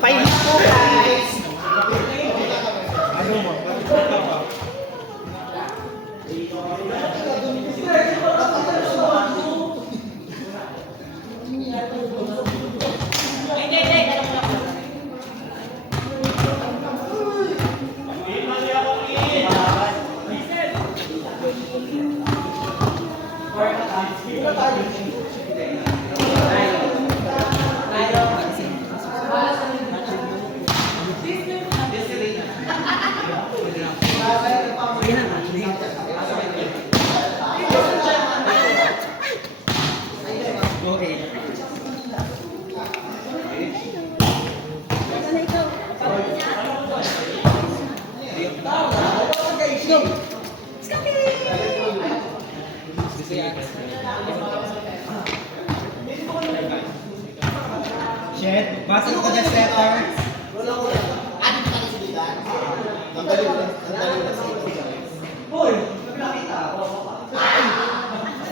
5 hits po, guys. Shit, basa ko the setter. Hoy! Nakita ako.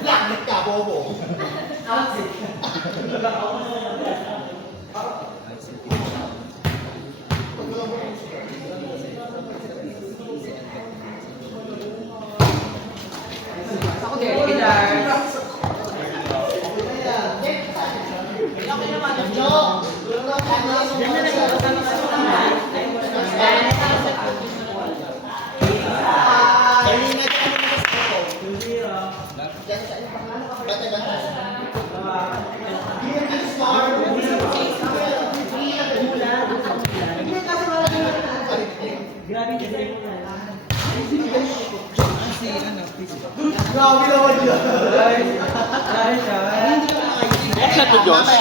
Blacknet ka, bobo. Ako din, Pilar.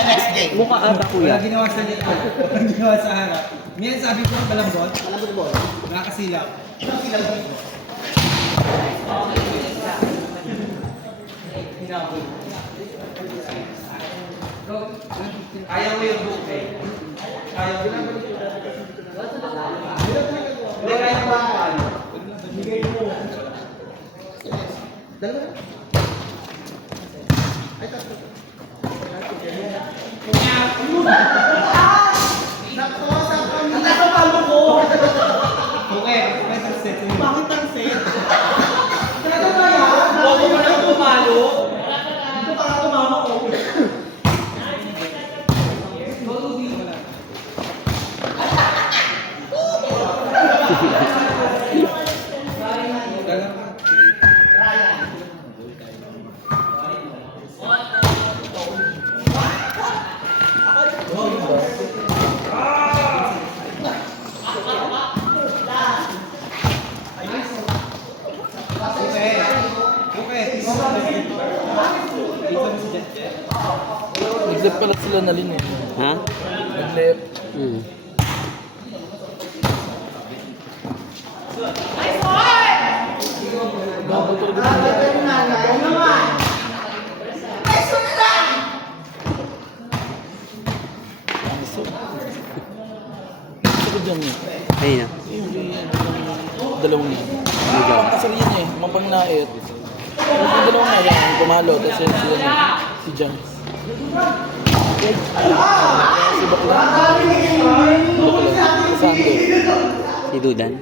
Next game. Mukha ata kuya. Wala ginawa sa likod. Walang ginawa sa harap. Ngayon sabi ko malambot. Malambot. Nakakasilaw. Ayaw mo yung book eh. Ayaw mo yung book. Hindi kaya ba? Bigay mo. Dalawa na. Ay, tatlo. Nakapalo ko! Okay, may set. Bakit ang set? Talaga ba yan? Huwag mo na pumalo. Dito para tumama ko. Nag-lip pala sila na Lin eh. Ha? Nag-lip. Hmm. Sakot yan eh. Ayun na. Dalawang yan. Parang kasal yan eh. Mapanglait. Yung dalawang na yan. Pumalo. Tapos yun sila na. Si Jan. Si Bakla. Bakla. Santo. Si Dudan.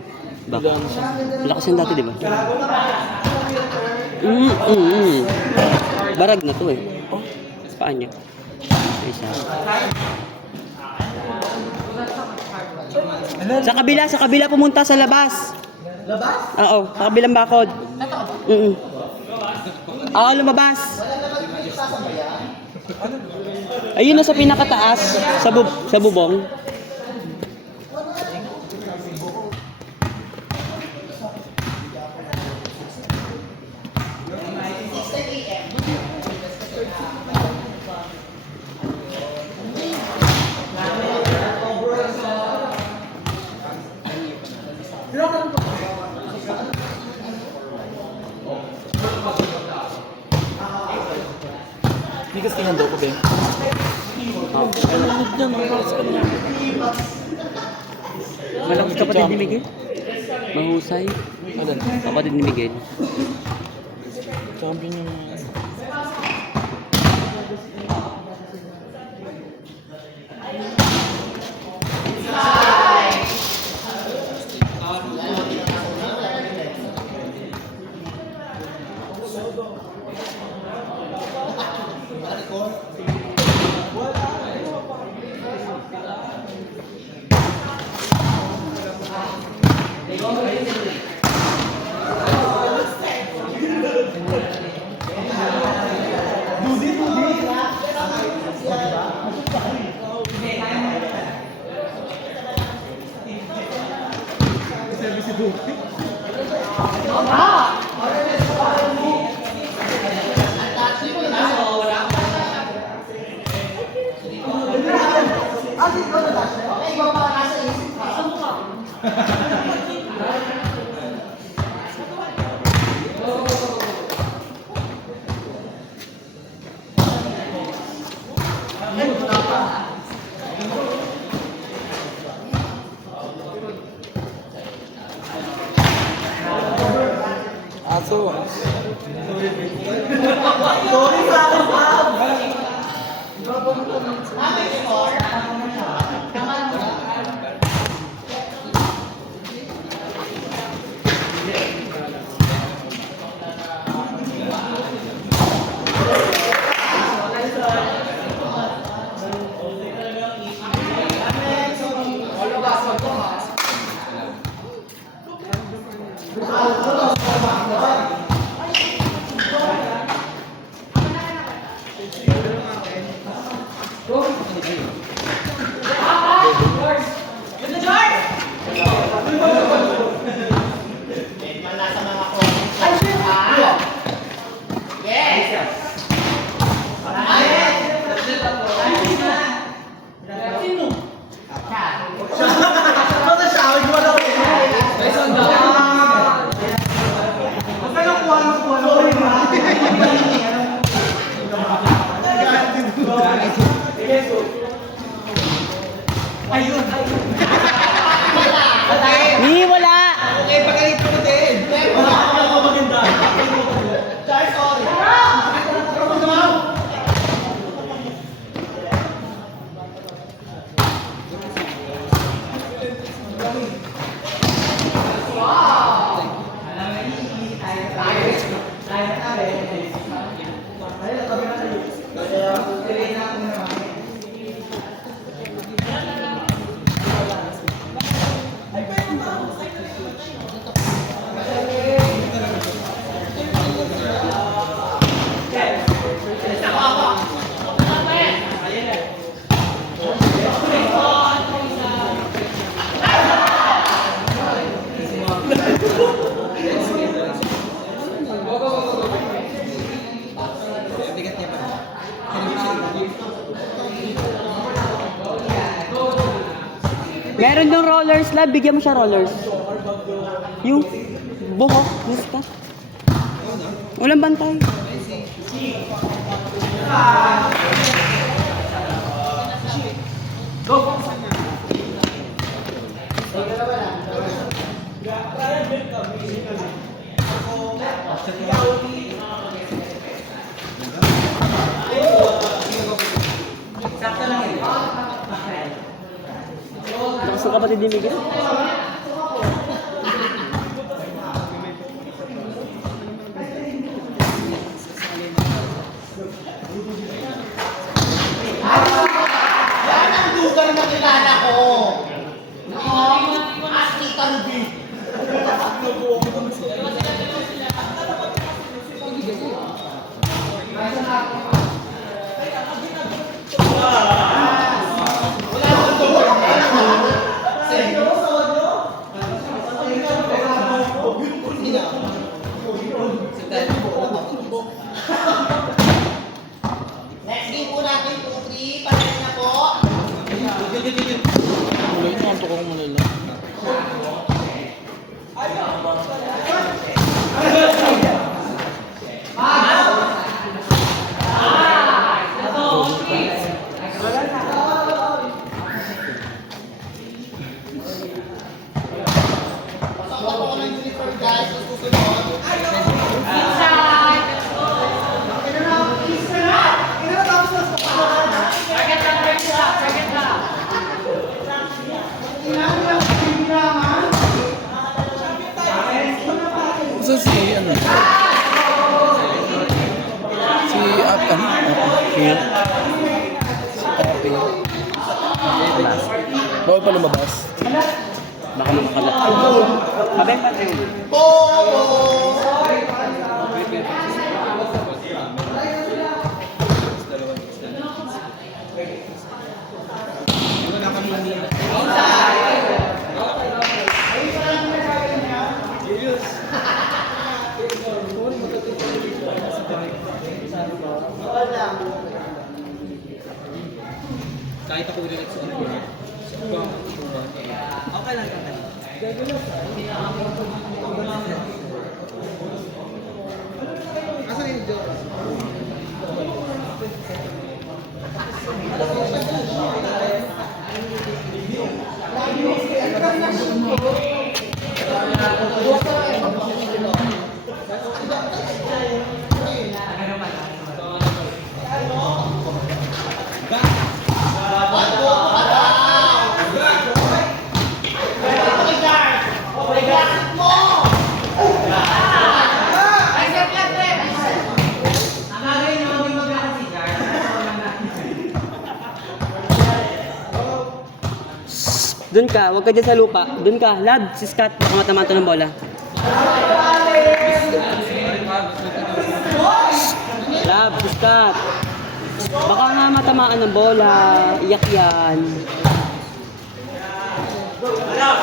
Bak. Dudan siya. Malakas yan dati, di ba? Barag na to eh. Oh. Sa paa niya. Isa. Sa kabila pumunta sa labas. Labas? Oo, sa kabilang bakod. Oo, lumabas. Ayun na sa pinakataas, sa bubong. Hindi kasi tingnan daw ko, Ben. Ay, nanonood niya, nanonood sa kanya. Malakas kapatid ni Miguel. Mahusay. Alan? Kapatid ni Miguel. Champion yung... Aso. Ni, wala! Okay, pagalit mo din. Bigat niya pa. Meron yung rollers lab, bigyan mo siya rollers. Yung buhok, basta. Walang bantay. Gusto kapatid ni Miguel? Yan ang lugar na kilala ko. Ashley Tarubi. Next game po natin, 2-3. Patayin na po. Mulay na, ang tukong mulay lang. Pasok po ako ng uniform, guys. Sa susunod. Saan si, ano? Si Apan? Here? Si Apan? Bawal pa lumabas. Baka makalat. Abeng pa tayo. Kahit ako ulit sa ano. Okay lang ka. Asan yung joke? Doon ka, huwag ka dyan sa lupa. Doon ka, lab, si Scott, baka matamaan to ng bola. Lab, si Scott. Baka nga matamaan ng bola. Iyak yan. Lab.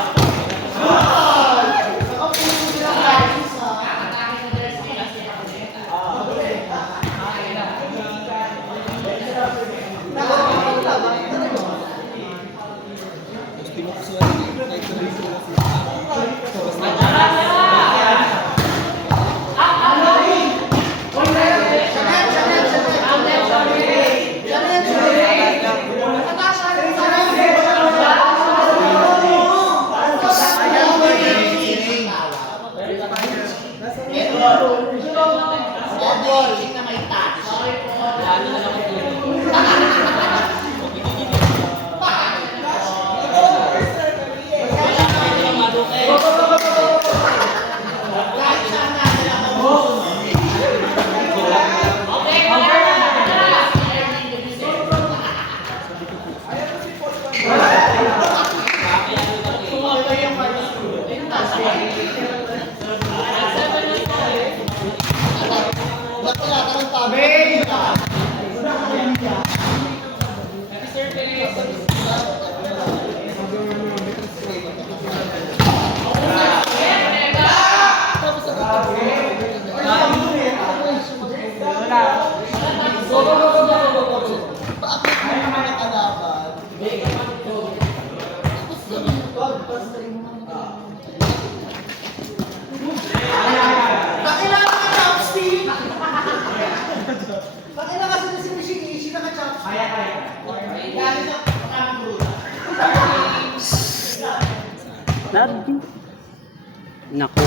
Naku,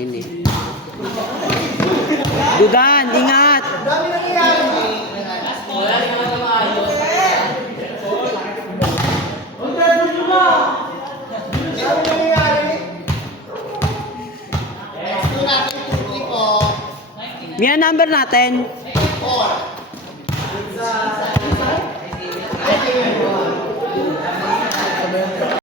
hindi. Dudan, ingat! Dami nangyayari. May number natin. 4.